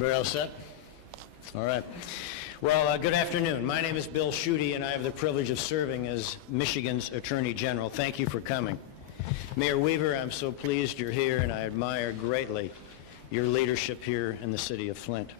Everybody all set? All right. Well, good afternoon. My name is Bill Schuette, and I have the privilege of serving as Michigan's Attorney General. Thank you for coming. Mayor Weaver, I'm so pleased you're here, and I admire greatly your leadership here in the city of Flint.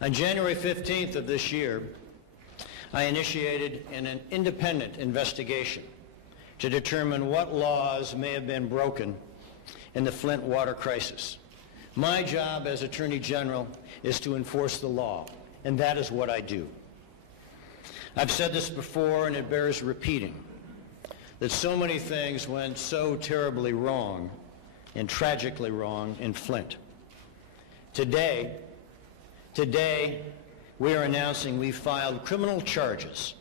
On January 15th of this year, I initiated an independent investigation to determine what laws may have been broken in the Flint water crisis. My job as Attorney General is to enforce the law, and that is what I do. I've said this before, and it bears repeating, that so many things went so terribly wrong and tragically wrong in Flint. Today, we are announcing we filed criminal charges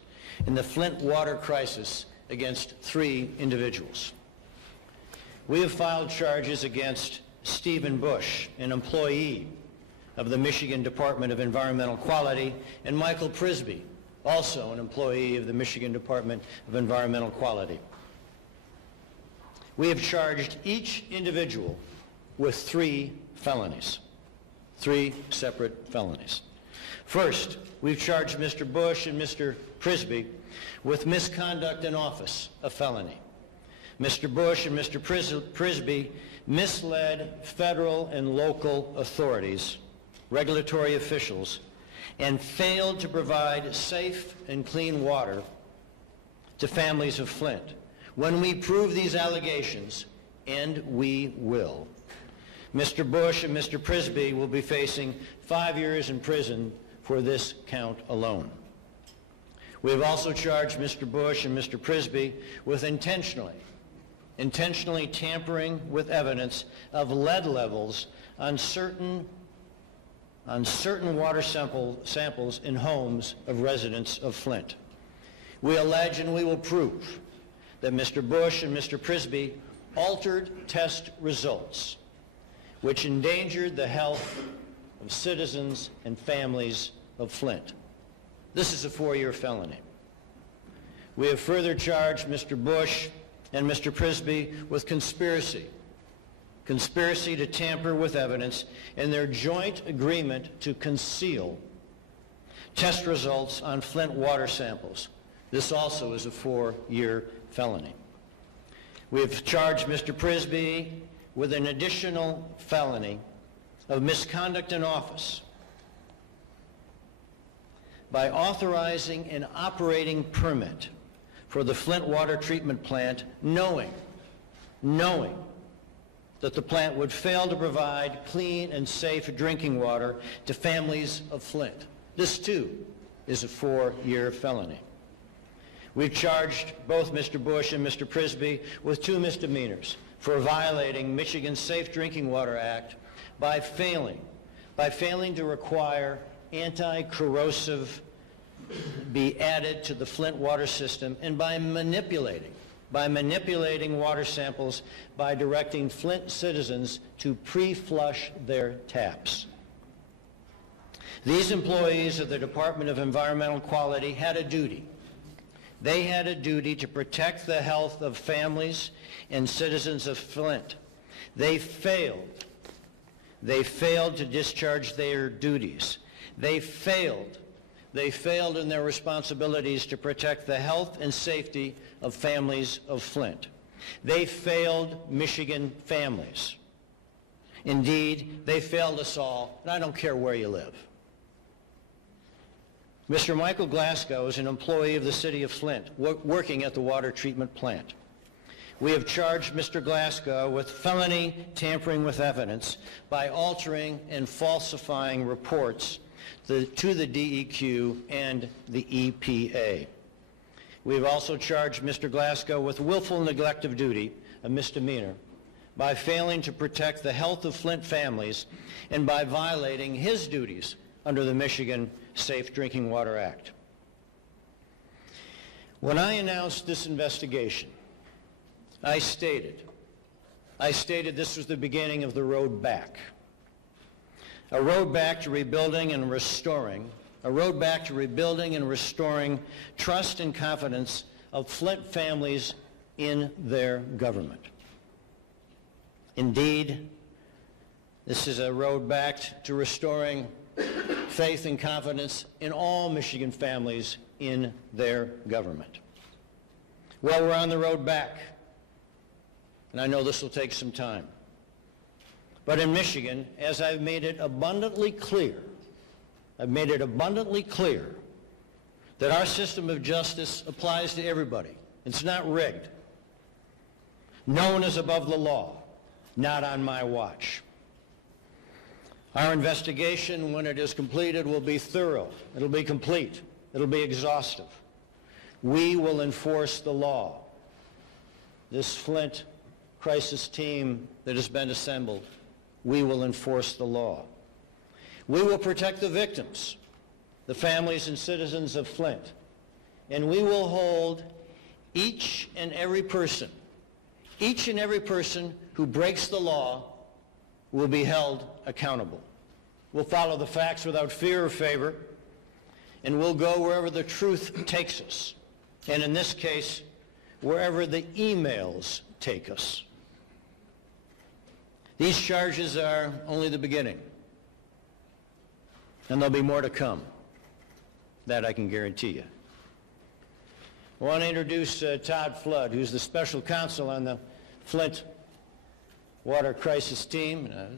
in the Flint water crisis against 3 individuals. We have filed charges against Stephen Bush, an employee of the Michigan Department of Environmental Quality, and Michael Prisby, also an employee of the Michigan Department of Environmental Quality. We have charged each individual with 3 felonies, 3 separate felonies. First, we've charged Mr. Bush and Mr. Prisby with misconduct in office, a felony. Mr. Bush and Mr. Prisby misled federal and local authorities, regulatory officials, and failed to provide safe and clean water to families of Flint. When we prove these allegations, and we will, Mr. Bush and Mr. Prisby will be facing 5 years in prison for this count alone. We have also charged Mr. Bush and Mr. Prisby with intentionally tampering with evidence of lead levels on certain water samples in homes of residents of Flint. We allege and we will prove that Mr. Bush and Mr. Prisby altered test results, which endangered the health of citizens and families of Flint. This is a 4-year felony. We have further charged Mr. Bush and Mr. Prisby with conspiracy to tamper with evidence in their joint agreement to conceal test results on Flint water samples. This also is a 4-year felony. We have charged Mr. Prisby with an additional felony of misconduct in office by authorizing an operating permit for the Flint water treatment plant, knowing that the plant would fail to provide clean and safe drinking water to families of Flint. This, too, is a 4-year felony. We've charged both Mr. Bush and Mr. Prisby with 2 misdemeanors for violating Michigan's Safe Drinking Water Act by failing to require anti-corrosive be added to the Flint water system, and by manipulating water samples by directing Flint citizens to pre-flush their taps. These employees of the Department of Environmental Quality had a duty. They had a duty to protect the health of families and citizens of Flint. They failed to discharge their duties. They failed in their responsibilities to protect the health and safety of families of Flint. They failed Michigan families. Indeed, they failed us all, and I don't care where you live. Mr. Michael Glasgow is an employee of the city of Flint, working at the water treatment plant. We have charged Mr. Glasgow with felony tampering with evidence by altering and falsifying reports to the DEQ and the EPA. We have also charged Mr. Glasgow with willful neglect of duty, a misdemeanor, by failing to protect the health of Flint families and by violating his duties under the Michigan Safe Drinking Water Act. When I announced this investigation, I stated this was the beginning of the road back. A road back to rebuilding and restoring trust and confidence of Flint families in their government. Indeed, This is a road back to restoring faith and confidence in all Michigan families in their government. Well, we're on the road back, and I know this will take some time. But in Michigan, as I've made it abundantly clear that our system of justice applies to everybody. It's not rigged. No one is above the law, not on my watch. Our investigation, when it is completed, will be thorough. It'll be complete. It'll be exhaustive. We will enforce the law. This Flint crisis team that has been assembled, we will enforce the law. We will protect the victims, the families and citizens of Flint, and we will hold each and every person who breaks the law will be held accountable. We'll follow the facts without fear or favor, and we'll go wherever the truth takes us, and in this case, wherever the emails take us. These charges are only the beginning, and there'll be more to come. That I can guarantee you. I want to introduce Todd Flood, who's the special counsel on the Flint water crisis team, a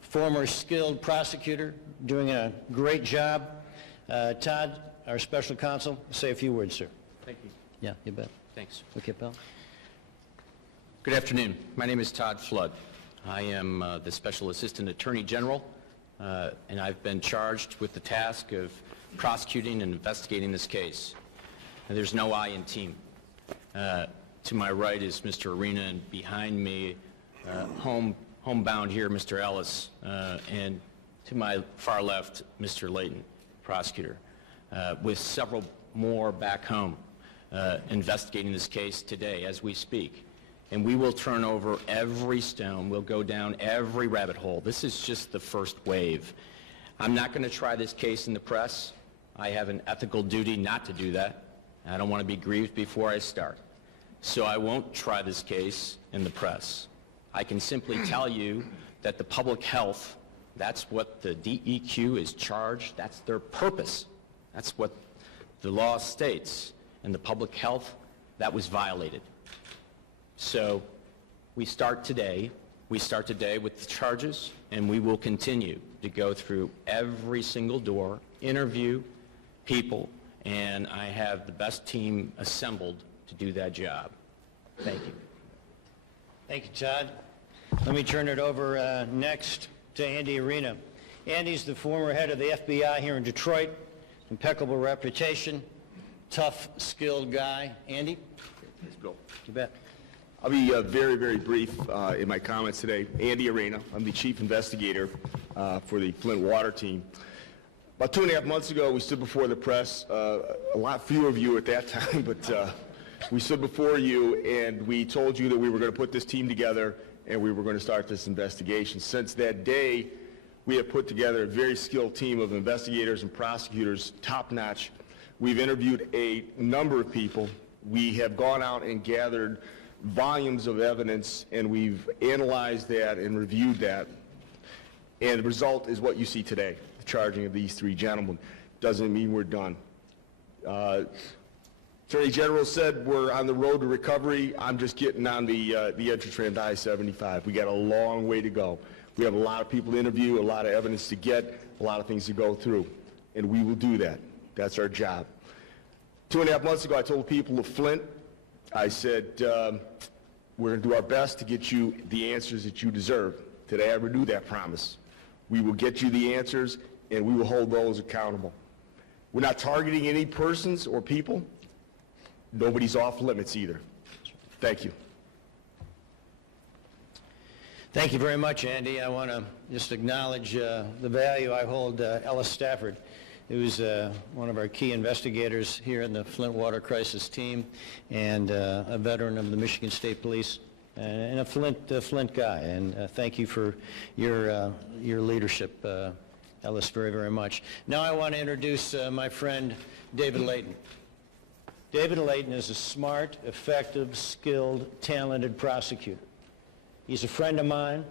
former skilled prosecutor, doing a great job. Todd, our special counsel, say a few words, sir. Thank you. Yeah, you bet. Thanks. Okay, pal. Good afternoon. My name is Todd Flood. I am the Special Assistant Attorney General, and I've been charged with the task of prosecuting and investigating this case. And there's no I in team. To my right is Mr. Arena, and behind me, homebound here, Mr. Ellis, and to my far left, Mr. Layton, prosecutor, with several more back home investigating this case today as we speak. And we will turn over every stone. We'll go down every rabbit hole. This is just the first wave. I'm not going to try this case in the press. I have an ethical duty not to do that. I don't want to be grieved before I start. So I won't try this case in the press. I can simply tell you that the public health, that's what the DEQ is charged. That's their purpose. That's what the law states. And the public health, that was violated. So we start today. We start today with the charges, and we will continue to go through every single door, interview people, and I have the best team assembled to do that job. Thank you. Thank you, Todd. Let me turn it over next to Andy Arena. Andy's the former head of the FBI here in Detroit. Impeccable reputation, tough, skilled guy. Andy? Thanks, Bill. You bet. I'll be very, very brief in my comments today. Andy Arena, I'm the chief investigator for the Flint water team. About 2.5 months ago, we stood before the press, a lot fewer of you at that time, but we stood before you and we told you that we were going to put this team together and we were going to start this investigation. Since that day, we have put together a very skilled team of investigators and prosecutors, top-notch. We've interviewed a number of people. We have gone out and gathered volumes of evidence, and we've analyzed that and reviewed that. And the result is what you see today, the charging of these 3 gentlemen. Doesn't mean we're done. Attorney General said we're on the road to recovery. I'm just getting on the entrance ramp to I-75. We got a long way to go. We have a lot of people to interview, a lot of evidence to get, a lot of things to go through, and we will do that. That's our job. 2.5 months ago, I told the people of Flint, I said, we're going to do our best to get you the answers that you deserve. Today, I renew that promise. We will get you the answers, and we will hold those accountable. We're not targeting any persons or people. Nobody's off limits either. Thank you. Thank you very much, Andy. I want to just acknowledge the value I hold Ellis Stafford, who's one of our key investigators here in the Flint water crisis team and a veteran of the Michigan State Police and a Flint guy. And thank you for your leadership, Ellis, very, very much. Now I want to introduce my friend David Layton. David Layton is a smart, effective, skilled, talented prosecutor. He's a friend of mine.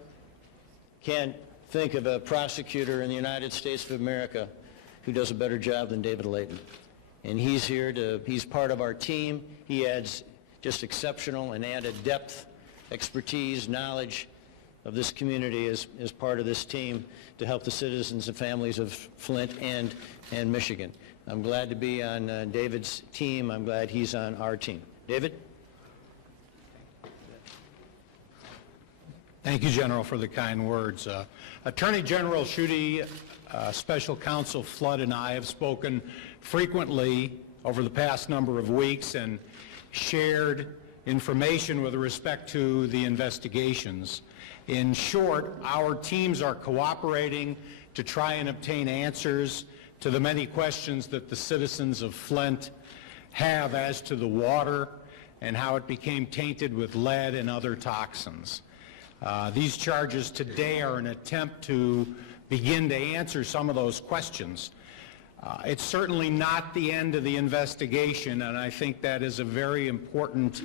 Can't think of a prosecutor in the United States of America who does a better job than David Layton. And he's he's part of our team. He adds just exceptional and added depth, expertise, knowledge of this community as part of this team to help the citizens and families of Flint and Michigan. I'm glad to be on David's team. I'm glad he's on our team. David? Thank you, General, for the kind words. Attorney General Schuette, Special Counsel Flood, and I have spoken frequently over the past number of weeks and shared information with respect to the investigations. In short, our teams are cooperating to try and obtain answers to the many questions that the citizens of Flint have as to the water and how it became tainted with lead and other toxins. These charges today are an attempt to begin to answer some of those questions. It's certainly not the end of the investigation, and I think that is a very important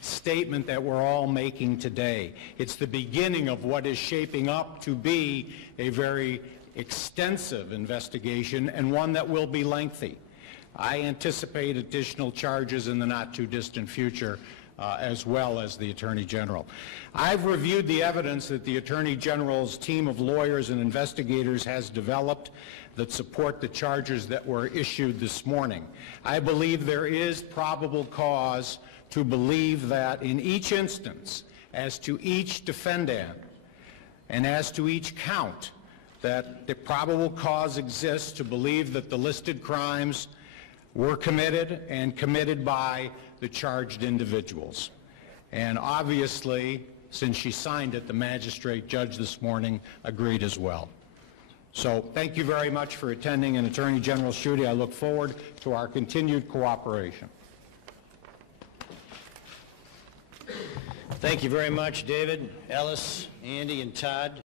statement that we're all making today. It's the beginning of what is shaping up to be a very extensive investigation and one that will be lengthy. I anticipate additional charges in the not-too-distant future, as well as the Attorney General. I've reviewed the evidence that the Attorney General's team of lawyers and investigators has developed that support the charges that were issued this morning. I believe there is probable cause to believe that in each instance, as to each defendant and as to each count, that the probable cause exists to believe that the listed crimes were committed and committed by the charged individuals. And obviously, since she signed it, the magistrate judge this morning agreed as well. So thank you very much for attending, and Attorney General Schuette, I look forward to our continued cooperation. Thank you very much, David, Ellis, Andy, and Todd.